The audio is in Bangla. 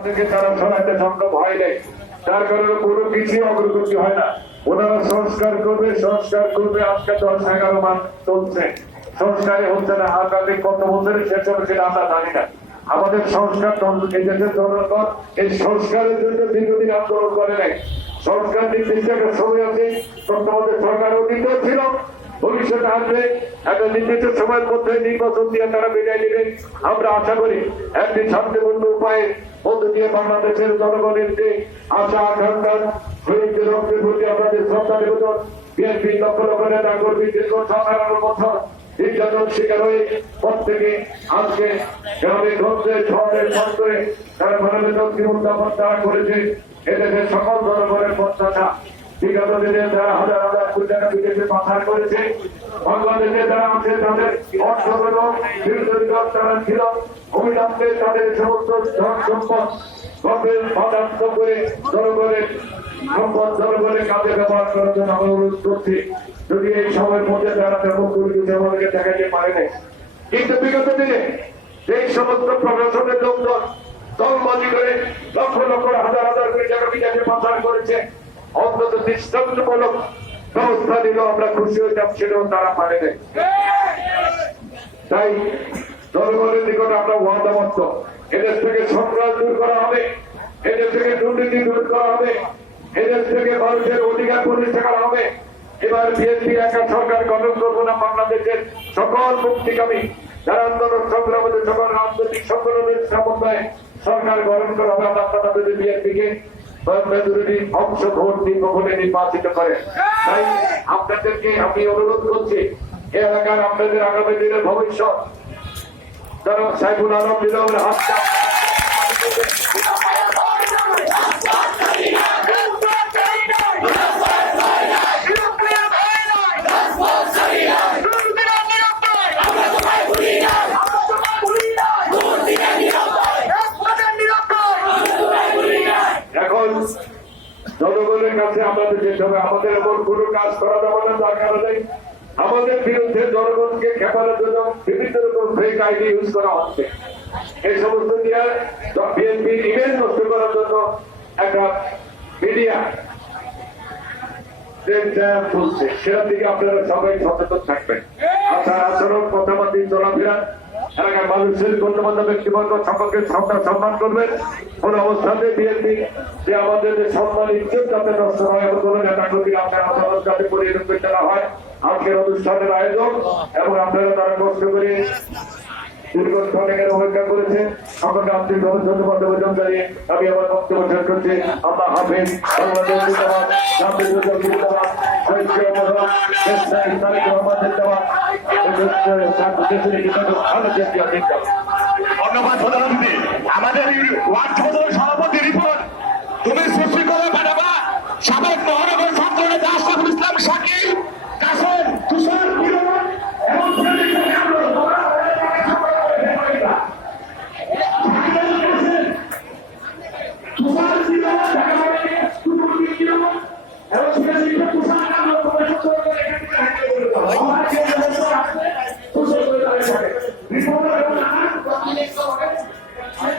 তাদেরকে তারা সরাইতে সম্ভব হয় নাই। তার কারণে কোনো কিছু অগ্রগতি হয় না। ওনারা সংস্কার করবে সংস্কার করবে, আজকে দশ এগারো মাস চলছে। সংস্কারে হচ্ছে না, আগামী কত বছরে শেষ হবে আমরা জানি না। আমাদের সংস্কার এই জনগণ এই সংস্কারের জন্য দীর্ঘদিন আন্দোলন করে নাই। সংস্কার নির্দিষ্ট একটা সময় আছে তত্ত্বাবধায়ক সরকার অতীত ছিল, ভবিষ্যতে আসবে। একটা নির্দিষ্ট সময়ের মধ্যে নির্বাচন দিয়ে তারা বিদায় নেবেন আমরা আশা করি একটি শান্তিপূর্ণ উপায়ে মধ্য দিয়ে বাংলাদেশের জনগণের যে আশা, আকাঙ্ক্ষা শহীদদের রক্তের প্রতি আমাদের শ্রদ্ধা নিবেদন। বিএনপি লক্ষ লক্ষ নেতা, কর্মী, দীর্ঘ সাধারণ বছর নির্যাতন শিকার হয়ে প্রত্যেকে আজকে গ্রামে, গঞ্জে শহরের সন্তরে তারা মানবেতন উদ্যাপন তারা করেছে। এদেশের সকল জনগণের প্রত্যাশা বিগত দিনে হাজার হাজার কোটি টাকা করেছে, বাংলাদেশে তাদের অবিলম্বে তাদের করে যদি এই সময়ের মধ্যে তারা তেমন কোনো কিছু আমাদেরকে দেখাইতে পারে নাই। কিন্তু বিগত দিনে এই সমস্ত প্রশাসনের লোকজন দলবাজি করে লক্ষ লক্ষ হাজার হাজার কোটি টাকা বিদেশে করেছে। অন্তত দৃষ্টান্তমূলক ব্যবস্থা নিল আমরা খুশি হইতাম সেটাও তারা নাই। তাই জনগণের নিকট আমরা ওয়াদাবদ্ধ এদের থেকে সন্ত্রাস দূর করা হবে, এদের থেকে দুর্নীতি দূর করা হবে, এদের থেকে মানুষের অধিকার প্রতিষ্ঠা করা হবে। এবার বিএনপি, একা সরকার গঠন করব না বাংলাদেশের সকল মুক্তিকামী, যারা আন্দোলন সংগ্রামের সকল রাজনৈতিক সংগঠনের সমন্বয়ে সরকার গঠন করা হবে, আমরা বিএনপিকে মেজরিটি অংশ ভোট নির্বাচনে নির্বাচিত করে তাই আপনাদেরকে আমি অনুরোধ করছি এলাকার আপনাদের আগামী দিনের ভবিষ্যৎ। যারা সাইফুল আলম নিলামের হাতটা জনগণের কাছে আমাদের যেতে হবে। আমাদের এমন কোনো কাজ করা যাবে না, যার কারণে আমাদের বিরুদ্ধে জনগণকে খেপানোর জন্য বিভিন্ন রকম ফেক আইডি ইউজ করা হচ্ছে। এই সমস্ত দিয়ে বিএনপির ইমেজ নষ্ট করার জন্য একটা মিডিয়া সেটার দিকে আপনারা সবাই সচেতন থাকবেন। আচার আচরণ কথাবার্তা চলাফেরা এলাকার মানুষের গণ্যমান্য ব্যক্তিবর্গ সকলকে সম্মান সম্মান করবেন। কোন অবস্থাতে বিএনপি যে আমাদের যে সম্মান ইজ্জত যাতে নষ্ট হয় এবং কোন নেতা কর্মী আপনার মতামত যাতে পরিণত করতে না হয়, আজকের অনুষ্ঠানের আয়োজন এবং আপনারা তারা কষ্ট করে আমি আমার বক্তব্য শেষ করছি। আল্লাহ হাফিজ। শেখ সাহেব তারেক রহমানের দেওয়া ধন্যবাদ, প্রধানমন্ত্রী। আমাদের ওয়ার্ড সদর সভাপতি রিপোর্ট তুমি সৃষ্টি করে পাঠাবা। সাবেক মহানগর ছাত্র নেতা আশরাফুল